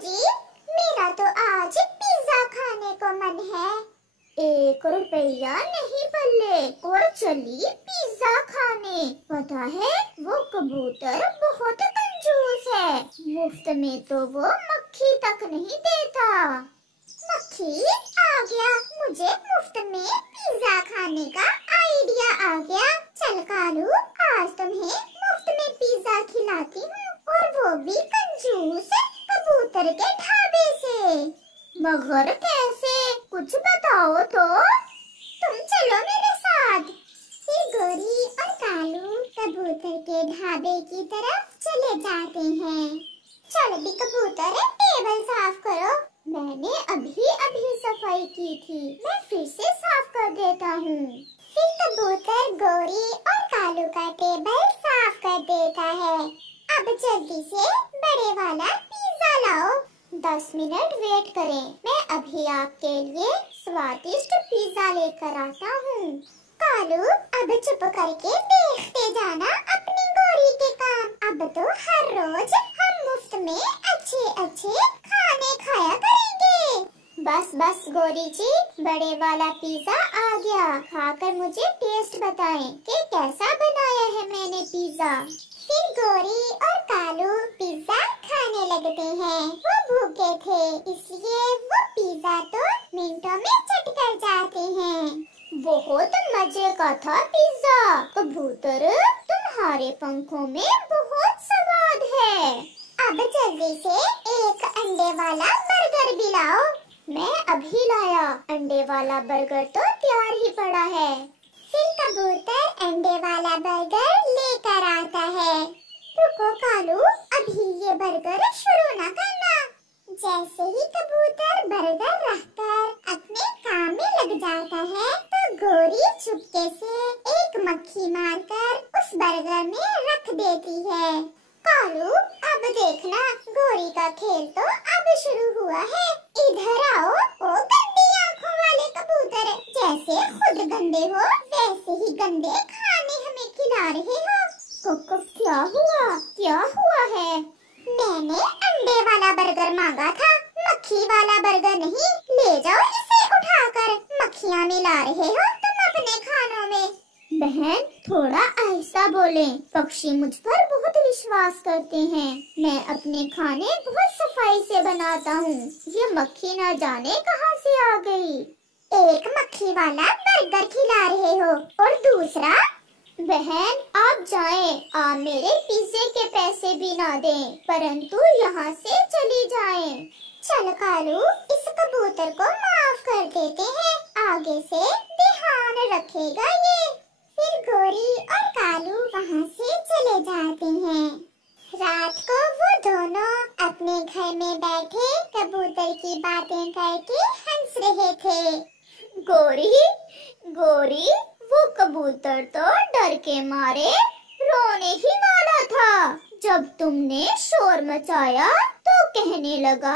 जी, मेरा तो आज पिज्जा खाने को मन है। 1 रुपया नहीं बल्ले और चली पिज्जा खाने। पता है वो कबूतर बहुत कंजूस है, मुफ्त में तो वो मक्खी तक नहीं देता। मक्खी आ गया, मुझे मुफ्त में पिज्जा खाने का आइडिया आ गया। चल कालू, आज तुम्हें मुफ्त में पिज्जा खिलाती हूँ, और वो भी कंजूस कबूतर के ढाबे से। मगर कैसे, कुछ बताओ तो। तुम चलो मेरे साथ। फिर गोरी और कालू कबूतर के ढाबे की तरफ चले जाते हैं। चल भी कबूतर, टेबल साफ करो। मैंने अभी अभी सफाई की थी, मैं फिर से साफ कर देता हूँ। फिर कबूतर गोरी और कालू का टेबल साफ कर देता है। अब जल्दी से बड़े वाला पिज्जा लाओ। 10 मिनट वेट करें, मैं अभी आपके लिए स्वादिष्ट पिज्जा लेकर आता हूँ। कालू, अब चुप करके देखते जाना अपनी गोरी के काम। अब तो हर रोज हम मुफ्त में अच्छे अच्छे खाने खाया करेंगे। बस बस गोरी जी, बड़े वाला पिज्जा आ गया। खाकर मुझे टेस्ट बताएं कि कैसा बनाया है मैंने पिज्जा। फिर गोरी और कालू पिज्जा खाने लगते हैं। वो भूखे थे, इसलिए वो पिज्जा तो मिनटों में चट कर जाते हैं। बहुत मजे का था पिज्जा। कबूतर, तुम्हारे पंखों में बहुत स्वाद है। अब जल्दी से एक अंडे वाला बर्गर भी लाओ। मैं अभी लाया, अंडे वाला बर्गर तो तैयार ही पड़ा है। फिर कबूतर अंडे वाला बर्गर लेकर आता है। रुको कालू, अभी ये बर्गर शुरू न करना। जैसे ही कबूतर बर्गर रखकर अपने काम में लग जाता है, तो गोरी चुपके से एक मक्खी मारकर उस बर्गर में रख देती है। कालू, अब देखना, गोरी का खेल तो अब शुरू हुआ है। इधर आओ, ओ गंदी आंखों वाले कबूतर, जैसे खुद गंदे हो वैसे ही गंदे खाने हमें खिला रहे हो। क्या हुआ, क्या हुआ है? मैंने अंडे वाला बर्गर मांगा था, मक्खी वाला बर्गर नहीं। ले जाओ इसे उठाकर, मक्खियाँ मिला रहे हो तुम अपने खानों में। बहन, थोड़ा ऐसा बोले, पक्षी मुझ पर बहुत विश्वास करते हैं। मैं अपने खाने बहुत सफाई से बनाता हूँ, ये मक्खी ना जाने कहाँ से आ गई। एक मक्खी वाला बर्गर खिला रहे हो और दूसरा। बहन आप जाएं, आप मेरे पिज्जे के पैसे भी ना दें, परंतु यहाँ से चली जाएं। चल कालू, इस कबूतर को माफ कर देते हैं, आगे से ध्यान रखेगा ये। फिर गोरी और कालू वहाँ से चले जाते हैं। रात को वो दोनों अपने घर में बैठे कबूतर की बातें करके हंस रहे थे। गोरी, गोरी, वो कबूतर तो डर के मारे रोने ही वाला था। जब तुमने शोर मचाया तो कहने लगा,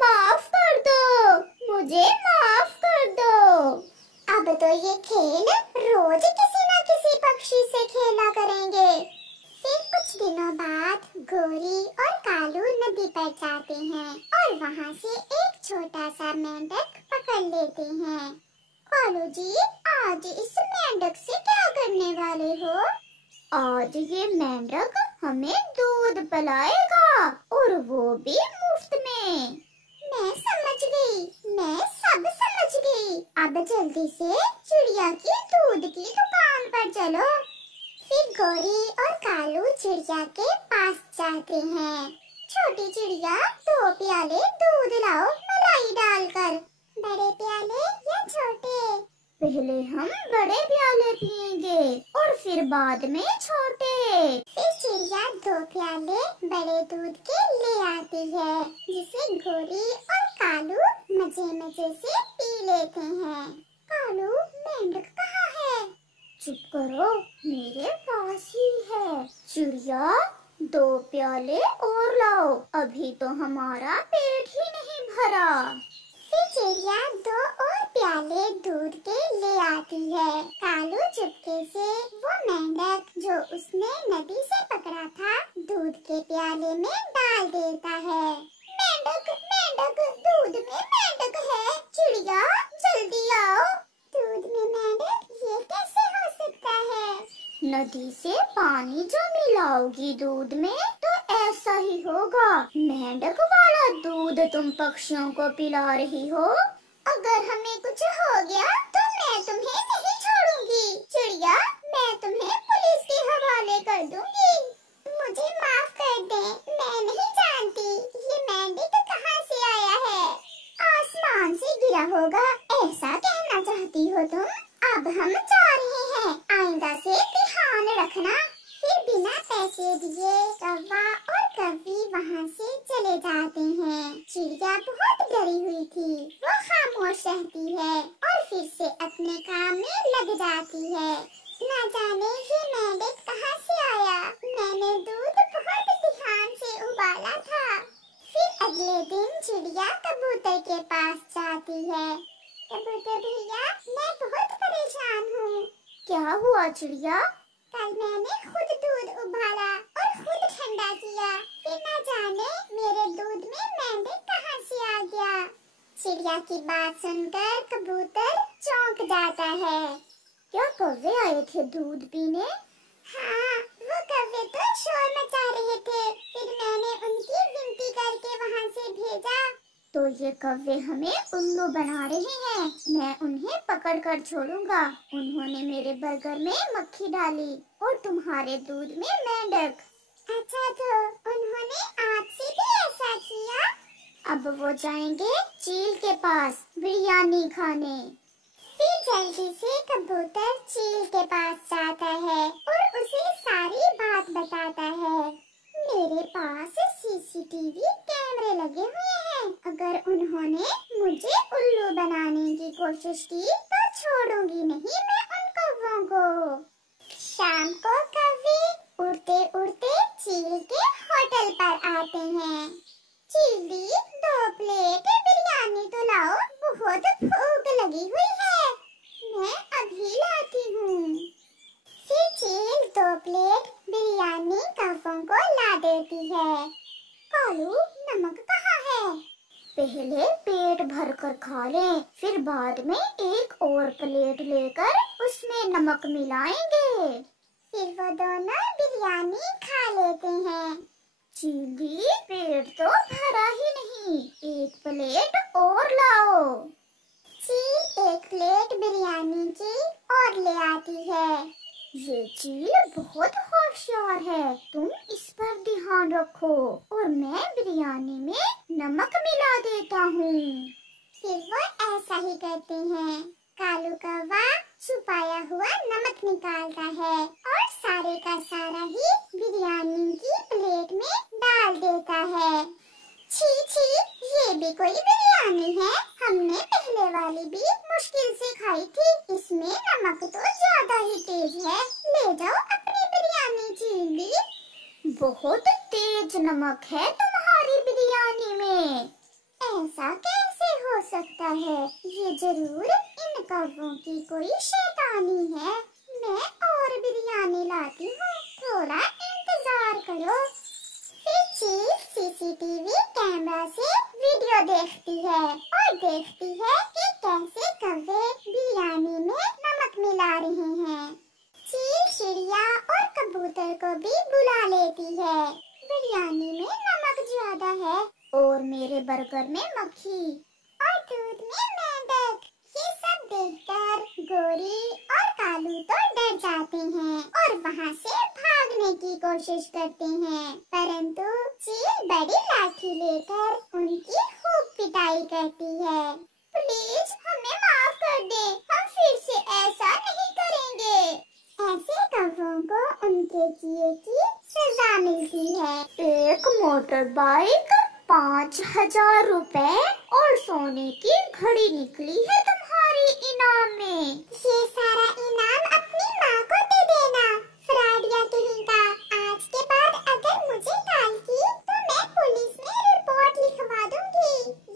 माफ कर दो, मुझे माफ कर दो। अब तो ये खेल रोज किसी न किसी पक्षी से खेला करेंगे। फिर कुछ दिनों बाद गोरी और कालू नदी पर जाते हैं और वहाँ से एक छोटा सा मेंढक पकड़ लेते हैं। कालू जी, आज इस मेंढक से क्या करने वाले हो? आज ये मेंढक हमें दूध पिलाएगा, और वो भी मुफ्त में। मैं समझ गई, मैं सब समझ गई। अब जल्दी से चिड़िया की दूध की दुकान पर चलो। फिर गोरी और कालू चिड़िया के पास जाते हैं। छोटी चिड़िया, 2 प्याले दूध लाओ मलाई डालकर। बड़े प्याले या छोटे? पहले हम बड़े प्याले पिएंगे और फिर बाद में छोटे। फिर चिड़िया 2 प्याले बड़े दूध के ले आती है, जिसे गोरी और कालू मजे मजे से पी लेते हैं। कालू, मेंढक कहाँ है? चुप करो, मेरे पास ही है। चिड़िया, 2 प्याले और लाओ, अभी तो हमारा पेट ही नहीं भरा। फिर चिड़िया 2 और प्याले दूध के ले आती है। कालू चुपके से वो मेंढक जो उसने नदी से पकड़ा था दूध के प्याले में डाल देता है। मेंढक नदी से पानी जो मिलाओगी दूध में तो ऐसा ही होगा। मेंढक वाला दूध तुम पक्षियों को पिला रही हो। अगर हमें कुछ हो गया तो मैं तुम्हें नहीं छोड़ूंगी चिड़िया, मैं तुम्हें पुलिस के हवाले कर दूंगी। मुझे माफ कर दे, मैं नहीं जानती ये मेंढक कहाँ से आया है। आसमान से गिरा होगा ऐसा कहना चाहती हो तुम। अब हम जा रहे हैं, आइंदा से ध्यान रखना। फिर बिना पैसे दिए कौवा और कौवी वहाँ से चले जाते हैं। चिड़िया बहुत डरी हुई थी, वो खामोश रहती है और फिर से अपने काम में लग जाती है। ना जाने ये मेंढक कहाँ से आया, मैंने दूध बहुत ध्यान से उबाला था। फिर अगले दिन चिड़िया कबूतर के पास जाती है। कबूतर भैया, मैं बहुत परेशान हूँ। क्या हुआ चिड़िया? कल मैंने खुद दूध उबाला और खुद ठंडा किया, फिर ना जाने मेरे दूध में मेंढक कहाँ से आ गया। चिड़िया की बात सुनकर कबूतर चौंक जाता है। क्या कौवे आए थे दूध पीने? हाँ, वो कौवे तो शोर मचा रहे थे, फिर मैंने उनकी विनती करके वहाँ से भेजा। तो ये कौवे हमें उल्लू बना रहे हैं, मैं उन्हें पकड़ कर छोड़ूंगा। उन्होंने मेरे बर्गर में मक्खी डाली और तुम्हारे दूध में मेंढक। अच्छा, तो उन्होंने आपसे भी ऐसा किया? अब वो जाएंगे चील के पास बिरयानी खाने। फिर जल्दी से कबूतर चील के पास जाता है और उसे सारी बात बताता है। मेरे पास सीसीटीवी कैमरे लगे हुए हैं, अगर उन्होंने मुझे उल्लू बनाने की कोशिश की तो छोड़ूंगी नहीं मैं उन कौवों को। शाम को कौवे उड़ते उड़ते चील के होटल पर आते हैं। चीली, 2 प्लेट बिरयानी तो लाओ, बहुत भूख लगी हुई है। मैं अभी लाती हूँ। फिर चील 2 प्लेट बिरयानी कौवों को ला देती है। कालू, नमक कहाँ है? पहले पेट भर कर खा लें, फिर बाद में एक और प्लेट लेकर उसमें नमक मिलाएंगे। फिर वो दोनों बिरयानी खा लेते हैं। चीली, पेट तो भरा ही नहीं, एक प्लेट और लाओ। चील 1 प्लेट बिरयानी की और ले आती है। ये चील बहुत होशियार है, तुम इस पर ध्यान रखो और मैं बिरयानी में नमक मिला देता हूँ। फिर वो ऐसा ही करते हैं। कालू कौवा छुपाया हुआ नमक निकालता है और सारे का सारा ही बिरयानी की प्लेट में डाल देता है। छी छी, ये भी कोई बिरयानी है? हमने पहले वाली भी मुश्किल से खाई थी, इसमें नमक तो ज्यादा ही तेज है। ले जाओ अपनी बिरयानी चीली। बहुत तेज नमक है तुम्हारी बिरयानी में। ऐसा कैसे हो सकता है? ये जरूर इन कौवों की कोई शैतानी है। मैं और बिरयानी लाती हूँ, थोड़ा इंतजार करो। फिर चील सीसीटीवी कैमरा से वीडियो देखती है और देखती है कि कैसे कौवे बिरयानी में नमक मिला रहे हैं। चील चिड़िया और कबूतर को भी बुला लेती है। बिरयानी में नमक ज्यादा है और मेरे बर्गर में मक्खी और दूध में मेंढक। ये सब देखकर गोरी और कालू तो डर जाते हैं और वहाँ से भागने की कोशिश करते हैं, परंतु चील बड़ी लाठी लेकर उनकी खूब पिटाई करती है। प्लीज हमें माफ कर दे, हम फिर से ऐसा नहीं करेंगे। ऐसे कौवों को उनके किए की सजा मिलती है। एक मोटर बाइक, 5000 रुपए और सोने की घड़ी निकली है तुम्हारी इनाम में। ये सारा इनाम अपनी माँ को दे देना, फ्रॉडिया कहीं का। आज के बाद अगर मुझे कॉल की तो मैं पुलिस में रिपोर्ट लिखवा दूंगी।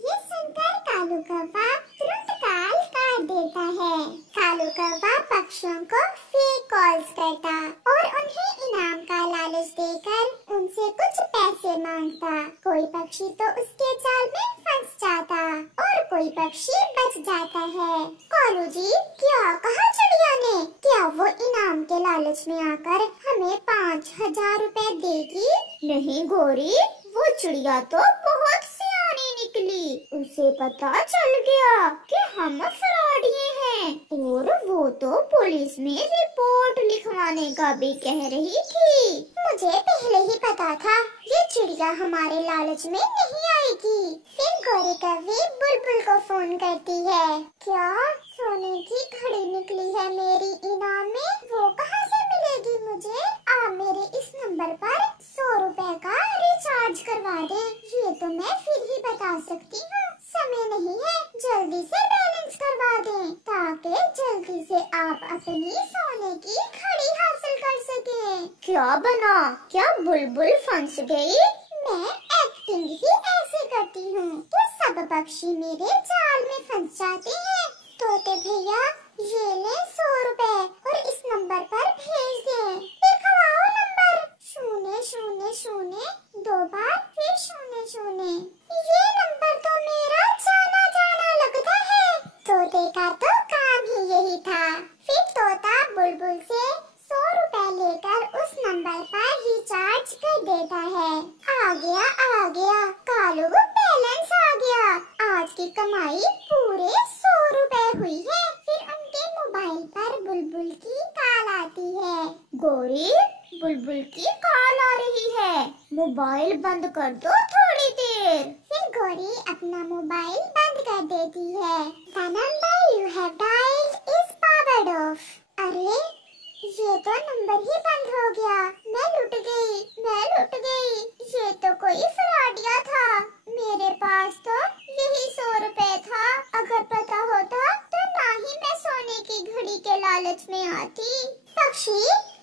ये सुनकर कालू कौवा तुरंत कॉल काट देता है। कालू कौवा पक्षियों को फेक कॉल्स करता और उन्हें इनाम का लालच देकर उनसे कुछ पैसे मांगता। कोई पक्षी तो उसके जाल में फंस जाता और कोई कोई पक्षी बच जाता है। कालू जी, क्या कहा चिड़िया ने? क्या वो इनाम के लालच में आकर हमें 5,000 रुपए देगी? नहीं गौरी, वो चिड़िया तो बहुत सियानी निकली। उसे पता चल गया कि हम फ्रॉडिये हैं और वो तो पुलिस में रिपोर्ट लिखवाने का भी कह रही थी। मुझे पहले ही पता था ये चिड़िया हमारे लालच में नहीं आएगी। फिर गौरी कभी बुलबुल को फोन करती है। क्या सोने की घड़ी निकली है मेरी इनाम में? वो कहाँ से मिलेगी मुझे? आप मेरे इस नंबर पर 100 रुपए का रिचार्ज करवा दे। ये तो मैं फिर ही बता सकती हूँ। समय नहीं है, जल्दी से बैलेंस करवा दें ताकि जल्दी से आप अपनी सोने की घड़ी हासिल कर सकें। क्या बना? क्या बुलबुल फंस गई? मैं एक्टिंग ही ऐसे करती हूँ तो सब पक्षी मेरे जाल में फंस जाते हैं। तोते भैया, ये ले 100 रुपए और इस नंबर पर भेज दें। लिखवाओ नंबर 000 2 बार, फिर 00। ये नंबर तो मेरा जाना जाना लगता है। तोते का तो काम ही यही था। फिर तोता बुलबुल से 100 रुपए लेकर उस नंबर पर रिचार्ज कर देता है। आ गया कालू, बैलेंस आ गया। आज की कमाई पूरे 100 रुपए हुई है। फिर उनके मोबाइल पर बुलबुल की कॉल आती है। गौरी, बुलबुल की कॉल आ रही है, मोबाइल बंद कर दो थोड़ी देर। फिर गौरी अपना मोबाइल बंद कर देती है। The number you have dialed is powered off। अरे, ये तो नंबर ही बंद हो गया। मैं लुट गई। ये तो कोई फ्रॉडिया था। मेरे पास तो यही 100 रुपए था। अगर पता होता तो ना ही मैं सोने की घड़ी के लालच में आती। पक्षी,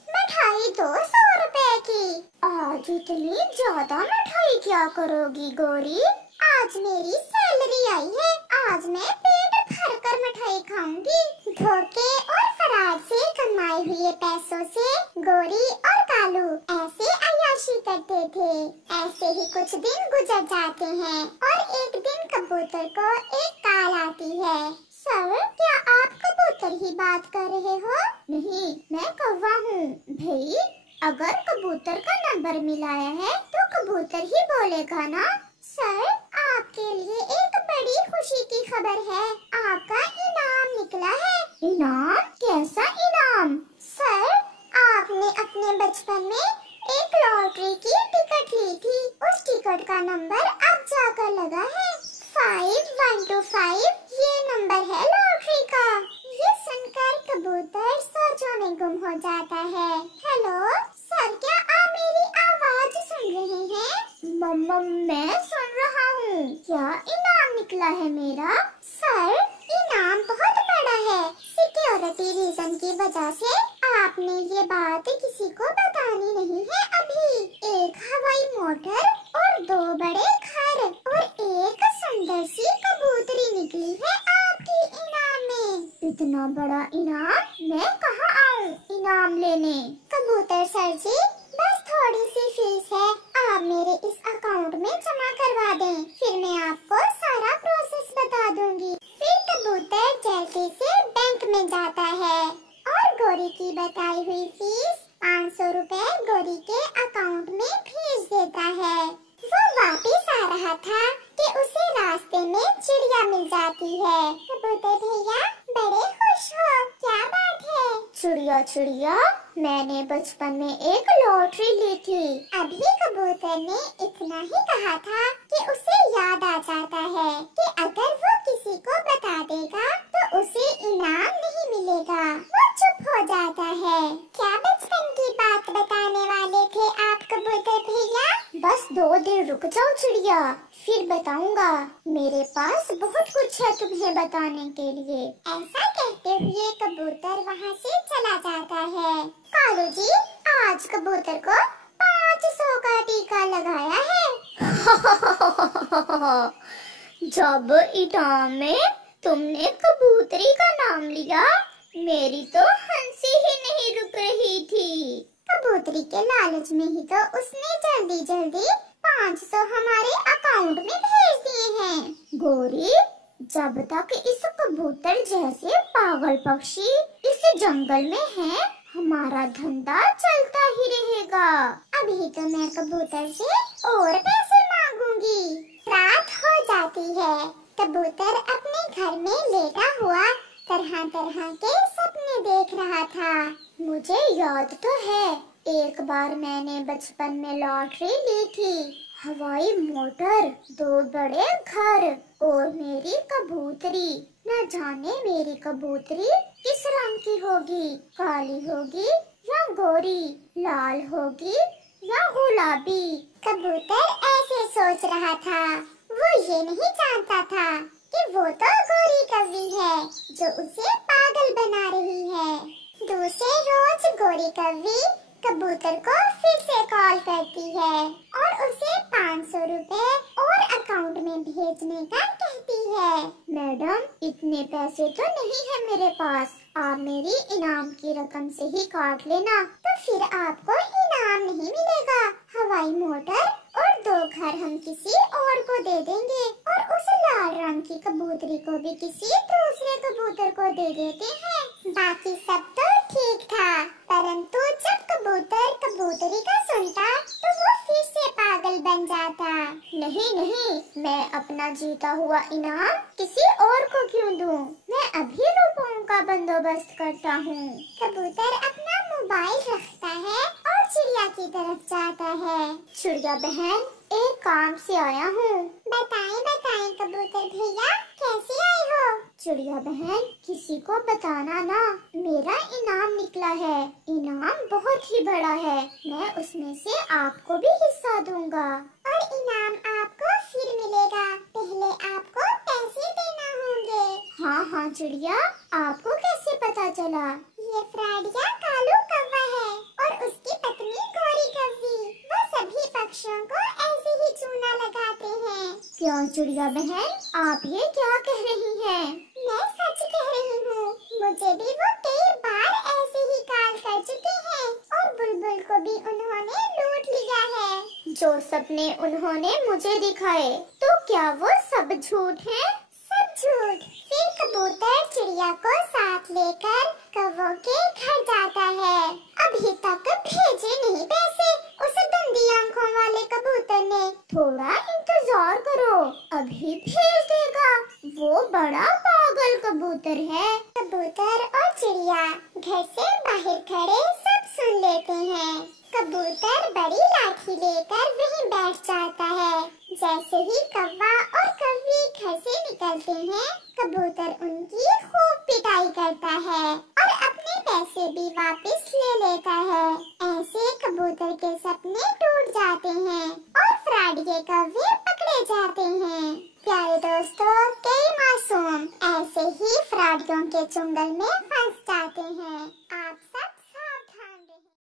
मिठाई दो 100 रुपए की। आज इतनी ज्यादा मिठाई क्या करोगी गौरी? आज मेरी सैलरी आई है। आज मैं पेट भरकर मिठाई खाऊंगी। धोखे और फराड से कमाए हुए पैसों से गौरी और कालू ऐसे अय्याशी करते थे। ऐसे ही कुछ दिन गुजर जाते हैं और एक दिन कबूतर को एक कॉल आती है। सर, क्या आप कबूतर ही बात कर रहे हो? नहीं, मैं कौवा हूँ। भाई, अगर कबूतर का नंबर मिलाया है तो कबूतर ही बोलेगा ना। सर, आपके लिए एक बड़ी खुशी की खबर है। आपका इनाम निकला है। इनाम? कैसा इनाम? सर, आपने अपने बचपन में एक लॉटरी की टिकट ली थी। उस टिकट का नंबर अब जाकर लगा है 5125। ये नंबर है लॉटरी का। ये सुनकर कबूतर सोचों में गुम हो जाता है। हेलो सर, क्या आप मेरी आवाज सुन रहे हैं? मम्मा, मैं सुन रहा हूँ। क्या इनाम निकला है मेरा? सर, इनाम बहुत बड़ा है। सिक्योरिटी रीजन की वजह से आपने ये बात किसी को बतानी नहीं है अभी। एक हवाई मोटर और 2 बड़े घर और एक सुंदर सी कबूतरी निकली है आपकी इनाम में। इतना बड़ा इनाम? मैं कहाँ आऊँ इनाम लेने? कबूतर सर जी, बस थोड़ी सी फीस है। आप मेरे इस अकाउंट में जमा करवा दें, फिर मैं आपको सारा प्रोसेस बता दूंगी। फिर कबूतर जल्दी से बैंक में जाता है और गौरी की बताई हुई फीस 500 रुपए गौरी के अकाउंट में भेज देता है। वो वापस आ रहा था कि उसे रास्ते में चिड़िया मिल जाती है। कबूतर भैया, बड़े खुश हो, क्या बात है? चिड़िया, मैंने बचपन में एक लॉटरी ली थी। अभी कबूतर ने इतना ही कहा था कि उसे याद आ जाता है कि अगर वो किसी को बता देगा तो उसे इनाम नहीं मिलेगा। वो चुप हो जाता है। क्या बचपन की बात बताने वाले थे आप कबूतर भैया? बस 2 दिन रुक जाओ चिड़िया, फिर बताऊंगा। मेरे पास बहुत कुछ है तुम्हें बताने के लिए। ऐसा कहते हुए कबूतर वहाँ से चला जाता है। कालू जी, आज कबूतर को 500 का टीका लगाया है। जब इनाम में तुमने कबूतरी का नाम लिया, मेरी तो हंसी ही नहीं रुक रही थी। कबूतरी के लालच में ही तो उसने जल्दी 500 हमारे अकाउंट में भेज दिए हैं। गौरी, जब तक इस कबूतर जैसे पागल पक्षी इस जंगल में है, हमारा धंधा चलता ही रहेगा। अभी तो मैं कबूतर से और पैसे मांगूंगी। रात हो जाती है। कबूतर अपने घर में लेटा हुआ तरह तरह के सपने देख रहा था। मुझे याद तो है, एक बार मैंने बचपन में लॉटरी ली थी। हवाई मोटर, 2 बड़े घर और मेरी कबूतरी। न जाने मेरी कबूतरी किस रंग की होगी, काली होगी या गोरी, लाल होगी या गुलाबी। कबूतर ऐसे सोच रहा था। वो ये नहीं जानता था कि वो तो गोरी कौवी है जो उसे पागल बना रही है। दूसरे रोज गोरी कौवी कबूतर को फिर से कॉल करती है और उसे 500 रुपए और अकाउंट में भेजने का कहती है। मैडम, इतने पैसे तो नहीं है मेरे पास, आप मेरी इनाम की रकम से ही काट लेना। तो फिर आपको इनाम नहीं मिलेगा। हवाई मोटर और 2 घर हम किसी और को दे देंगे और उस लाल रंग की कबूतरी को भी किसी दूसरे कबूतर को दे देते हैं। बाकी सब तो ठीक था, परंतु जब कबूतर कबूतरी का सुनता तो वो फिर से पागल बन जाता। नहीं नहीं, मैं अपना जीता हुआ इनाम किसी और को क्यों दूं? मैं अभी रुपयों का बंदोबस्त करता हूँ। कबूतर अपना मोबाइल रखता है और चिड़िया की तरफ जाता है। चिड़िया बहन, एक काम से आया हूँ। बताएं बताएं कबूतर भैया, कैसे आए हो? चिड़िया बहन, किसी को बताना ना, मेरा इनाम निकला है। इनाम बहुत ही बड़ा है, मैं उसमें से आपको भी हिस्सा दूंगा। और इनाम आपको फिर मिलेगा, पहले आपको पैसे देना होंगे। हाँ हाँ चिड़िया, आपको कैसे पता चला? ये फ्राडिया कालू कौवा है और उसकी पत्नी गोरी कौवी। वो सभी पक्षियों को ऐसे ही चूना लगाते हैं। क्यों चिड़िया बहन, आप ये क्या कह रही हैं? मैं सच कह रही हूँ, मुझे भी वो कई बार ऐसे ही काल कर चुके हैं और बुलबुल को भी उन्होंने लूट लिया है। जो सपने उन्होंने मुझे दिखाए, तो क्या वो सब झूठ हैं? सब झूठ। फिर कबूतर चिड़िया को साथ लेकर कौवों के घर जाता है। अभी तक भेजे नहीं पैसे उस गंदी आंखों वाले कबूतर ने। थोड़ा इंतजार करो, अभी भेज देगा। वो बड़ा पागल कबूतर है। कबूतर और चिड़िया घर से बाहर खड़े सब सुन लेते हैं। कबूतर बड़ी लाठी लेकर वहीं बैठ जाता है। जैसे ही कौवा और कौवी घर से निकलते हैं, कबूतर उनकी खूब पिटाई करता है और अपने पैसे भी वापस ले लेता है। ऐसे कबूतर के सपने टूट जाते हैं और फ्राडिये कौवे पकड़े जाते हैं। प्यारे दोस्तों, कई मासूम ऐसे ही फ्राडियों के चुंगल में फंस जाते हैं।